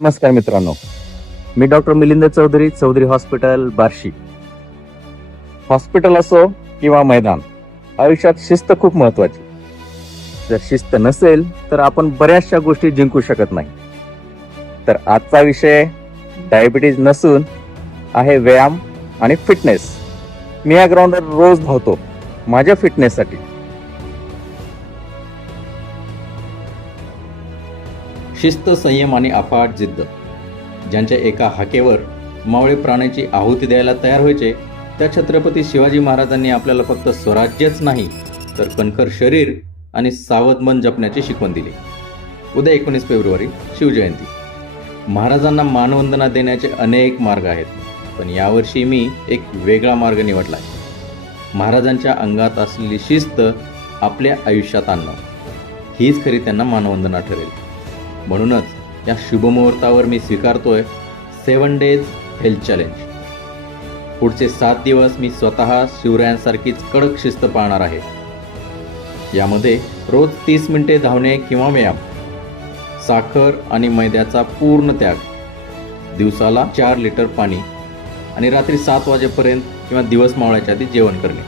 नमस्कार मित्रांनो, मी doctor Milind Chaudhari, Chaudhari hospital, Barshi. Hospital असो किंवा मैदान, आयुष्यात शिस्त खूप महत्वाची. जर शिस्त नसेल तर आपण बऱ्याचशा गोष्टी जिंकू शकत नाही. तर आजचा विषय डायबिटीज नसून आहे व्यायाम आणि फिटनेस. मी या ग्राउंडवर रोज धावतो माझ्या फिटनेससाठी. शिस्त, संयम आणि अफाट जिद्द, ज्यांच्या एका हाकेवर मावळे प्राण्याची आहुती द्यायला तयार व्हायचे, त्या छत्रपती शिवाजी महाराजांनी आपल्याला फक्त स्वराज्यच नाही तर कणखर शरीर आणि सावध मन जपण्याची शिकवण दिली. उद्या 19 फेब्रुवारी शिवजयंती. महाराजांना मानवंदना देण्याचे अनेक मार्ग आहेत, पण यावर्षी मी एक वेगळा मार्ग निवडला आहे. महाराजांच्या अंगात असलेली शिस्त आपल्या आयुष्यात आणणं, हीच खरी त्यांना मानवंदना ठरेल. म्हणूनच या शुभमुहूर्तावर मी स्वीकारतोय 7 डेज हेल्थ चॅलेंज. पुढचे 7 दिवस मी स्वतः शिवरायांसारखीच कडक शिस्त पाळणार आहे. यामध्ये रोज 30 मिनिटे धावणे किंवा व्यायाम, साखर आणि मैद्याचा पूर्ण त्याग, दिवसाला 4 लिटर पाणी आणि रात्री 7 वाजेपर्यंत किंवा दिवस मावळायच्या आधी जेवण करणे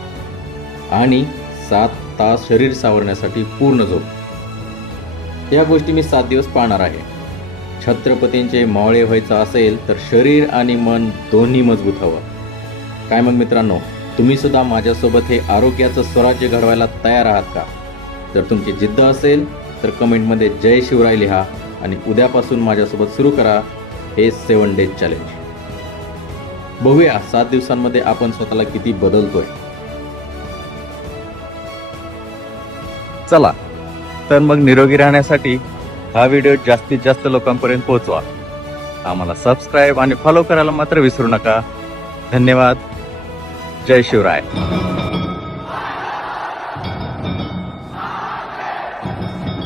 आणि 7 तास शरीर सावरण्यासाठी पूर्ण झोप. या गोष्टी मी 7 दिवस पाळणार आहे. छत्रपतींचे मावळे व्हायचं असेल तर शरीर आणि मन दोन्ही मजबूत हवं. काय मग मित्रांनो, तुम्ही सुद्धा माझ्यासोबत हे आरोग्याचं स्वराज्य घडवायला तयार आहात का? जर तुमची जिद्द असेल तर कमेंटमध्ये जय शिवराय लिहा आणि उद्यापासून माझ्यासोबत सुरू करा हे 7 डेज चॅलेंज. बघूया 7 दिवसांमध्ये आपण स्वतःला किती बदलतोय. चला तर मग निरोगी राहण्यासाठी हा व्हिडिओ जास्तीत जास्त लोकांपर्यंत पोहोचवा. आम्हाला सबस्क्राईब आणि फॉलो करायला मात्र विसरू नका. धन्यवाद. जय शिवराय.